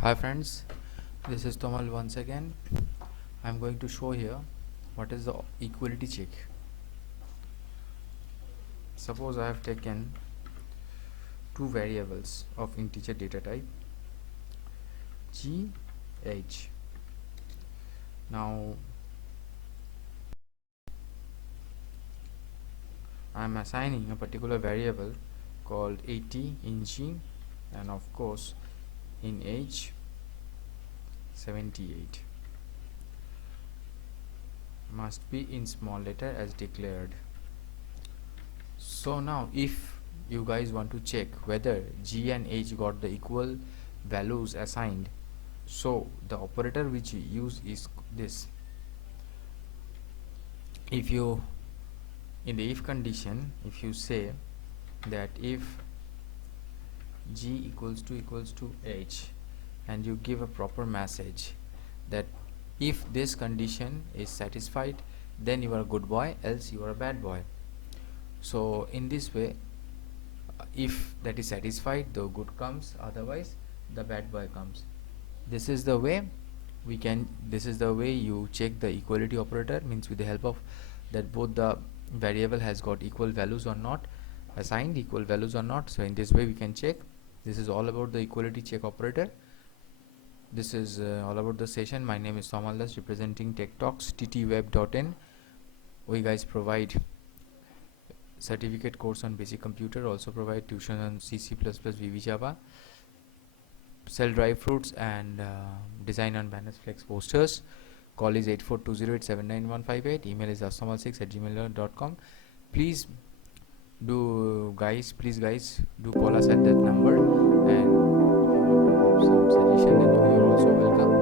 Hi friends, this is Tomal once again. I'm going to show here what is the equality check. Suppose I have taken two variables of integer data type g, h. Now I'm assigning a particular variable called 80 in g and of course in h 78. Must be in small letter as declared. So now if you guys want to check whether g and h got the equal values assigned, so the operator which you use is this. If you, in the if condition, if you say that if g equals to h and you give a proper message that if this condition is satisfied, then you are a good boy, else you are a bad boy. So in this way, if that is satisfied, the good comes, otherwise the bad boy comes. This is the way you check the equality operator, means with the help of that both the variable has got equal values or not, assigned equal values or not. So in this way we can check. This is all about the equality check operator. This is all about the session. My name is Somaldas, representing Tech Talks ttweb.in. We guys provide certificate course on basic computer, also provide tuition on C++, VB Java, sell dry fruits and design on banners, flex posters. Call is 8420879158. Email is asamal6@gmail.com. Please please guys do call us at that number, and if you want to have some suggestion, then you're also welcome.